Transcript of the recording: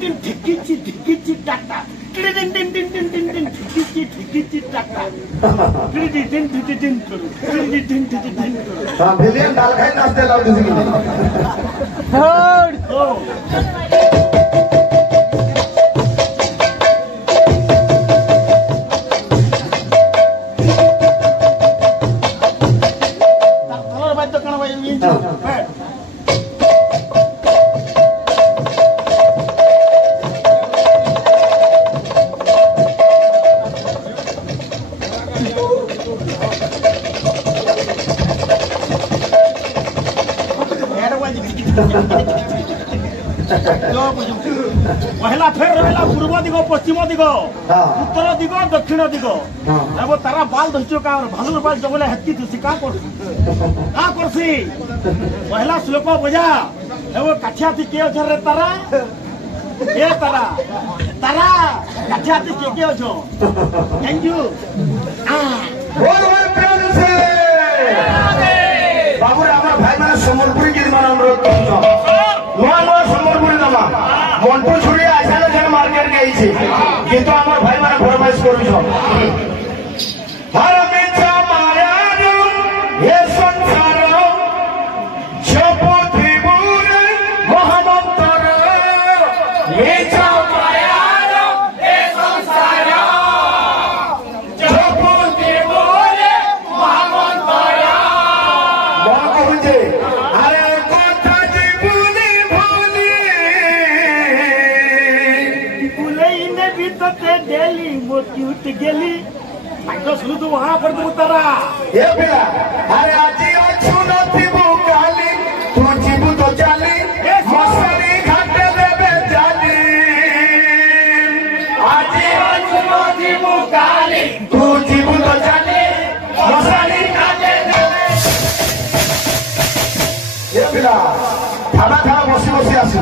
din ढिकीची ढिकीची टाटा din din din din din din ढिकीची टाटा din din din din din din din हां भिलियन डाल खाई नाचते लाव दिस की थर्ड हो तार बाय तो कण बाय इंचू पहला फेर रहा पूर्व दिग पश्चिम दिग उत्तर दिग दक्षिण दिग तारा बाल धरचो का भालुर बाल जबले हेतकी तुसी का करसी पहला श्लोक बजा एवो काठिया थी के अछर रे तारा ए तारा तारा काठिया थी के अछो थैंक यू बोल बोल प्यार से बाबू আমার ভাই মানে সম্বলপুরি গীত মানে অনুরোধ করছো নয় নয় সম্বলপুরি দামা মন্টু ছুড়িয়ে আইসালে যেন মার্কেট গেইছে কিন্তু আমার ভাই মানে ফরমাইশ করছ হর মিছা মায়ার হে সংসার জপতি বুরে মহামন্তর মিছা মায়ার হে সংসার জপতি বুরে মহামন্তর মন কহুছে আরে কথা জীবনে ভুলি बुलेइने बीतते डेली मोती उठ गेली माइनो सुनु तू वहां पर तू तारा ए पिला अरे आजी अछु नथिबु काली तू जीबु तो चाली मसली घाटे देबे जाली आजी अछु नथिबु काली तू जीबु तो चाली मसली घाटे देबे ए पिला थाना थाना बसी बसी आसु